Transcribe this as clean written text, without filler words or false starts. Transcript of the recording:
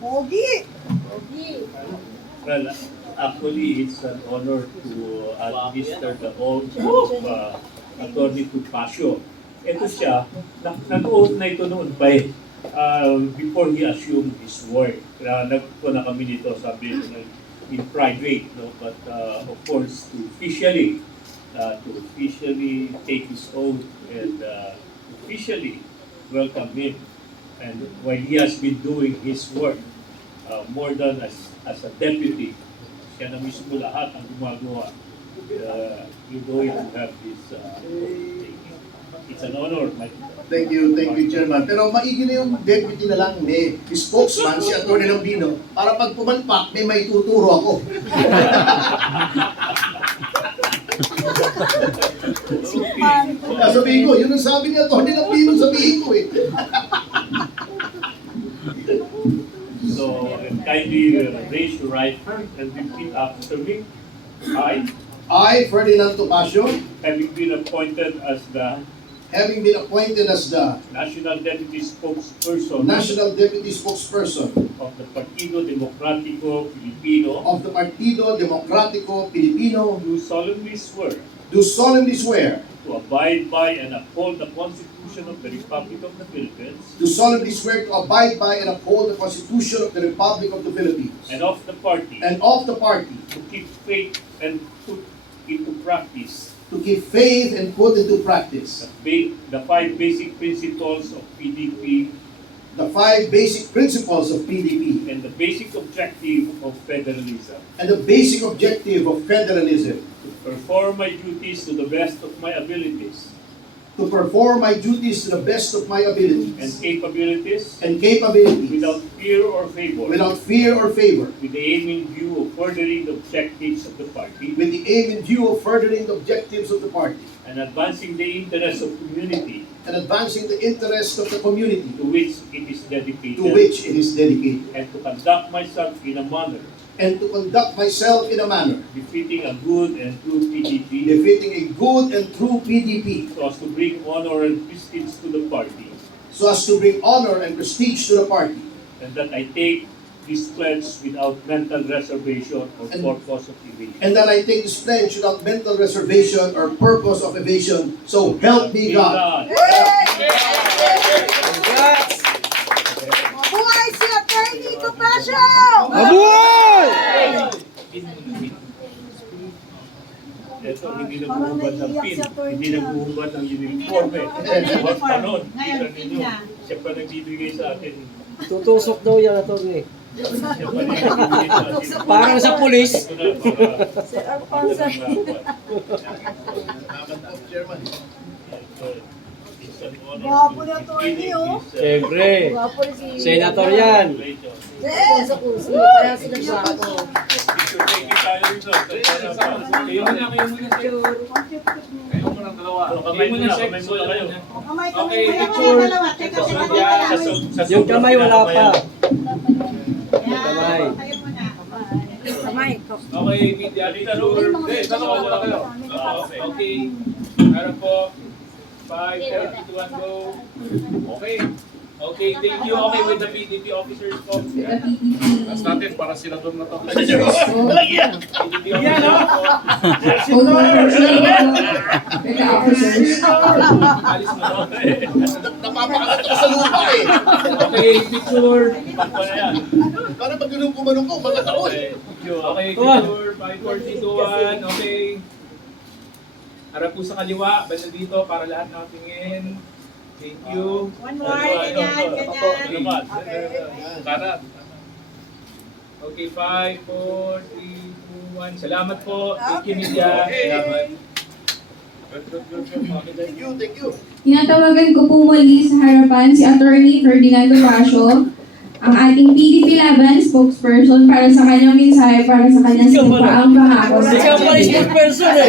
Pogi! Well, actually, it's an honor to administer the oath of Attorney Tupacio. Ito siya, nag-oath na ito noon pa before he assumed his work. Nagpo na kami dito, sabi in private, no? But of course, to officially take his oath and officially welcome him. And while he has been doing his work, more than as a deputy, siya na mismo lahat ang gumagawa. You're going to have this, it's an honor. Thank you, Chairman. Pero maigi na yung deputy na lang ni spokesman, si Atty. Lambino, para pag pumalpak, may maituturo ako. Sabihin ko, yun ang sabi ni Atty. Lambino, sabihin ko eh. So, kindly raise your right hand and repeat after me. I, Ferdinand Topacio, having been appointed as the National Deputy Spokesperson of the Partido Democrático Pilipino, do solemnly swear to abide by and uphold the Constitution of the Republic of the Philippines and of the party, to keep faith and put into practice to give faith and put into practice the five basic principles of PDP the 5 basic principles of PDP and the basic objective of federalism. and the basic objective of federalism, To perform my duties to the best of my abilities to perform my duties to the best of my and abilities capabilities and capabilities without fear or favor, without fear or favor, with the aim in view of furthering the objectives of the party with the aim in view of furthering the objectives of the party and advancing the interests of community and advancing the interests of the community to which it is dedicated, to which it is dedicated, and to conduct myself in a manner and to conduct myself in a manner befitting a good and true PDP, befitting a good and true PDP, so as to bring honor and prestige to the party, so as to bring honor and prestige to the party, and that I take this pledge without mental reservation or purpose of evasion. and that I take this pledge without mental reservation or purpose of evasion. So help me God. Mabuhay si Atty. Topacio! Ito, hindi nagbuhubad ng pin, hindi nagbuhubad ng uniforme. Huwag panon, kita ninyo. Siya pa nagbibigay sa atin. Tutusok daw yan, attorney. Siya pa nagbibigay sa atin. Parang sa pulis. Ito na, para Sir Alfonso. It's an honor Gwapo to na to, be leading oh. this, Siyempre. Gwapo rin si... Senator yan. congratulations. Yes! Parang sila gwapo. Picture taking tayo rito. Kayo muna, sir. Kayo muna ang dalawa. Kamay muna kayo. Kamay, Okay, kamay, picture. dalawa. Teka. Yung kamay wala pa. Kamay. Kayo muna. Kamay. Okay, media picture. Dalawa muna kayo. Okay. Meron po. 5, 4, 3, 2, 1, go. Okay. Okay, thank you. Okay, with the PDP officers po. Last natin, para sila doon na to. PDP officers. Alis mo daw. Napapakalat ako sa lupa eh. Okay, picture. Para pag ganun kumanong ko, mga taon. Okay, picture. 5, 4, 3, 2, 1. Okay. Harap po sa kaliwa, banda dito para lahat nakatingin. Thank you. One more, ganyan, ganyan. Kanan. Okay, 5, 4, 3, 2, 1. Salamat po. Thank you, media. Salamat. Thank you. Tinatawagan ko po muli sa harapan si Atty. Ferdinand Topacio, ang ating PDP Laban spokesperson para sa kanyang mensahe para sa kanyang sinampaang pangako sa Ikaw pa atin. spokesperson eh.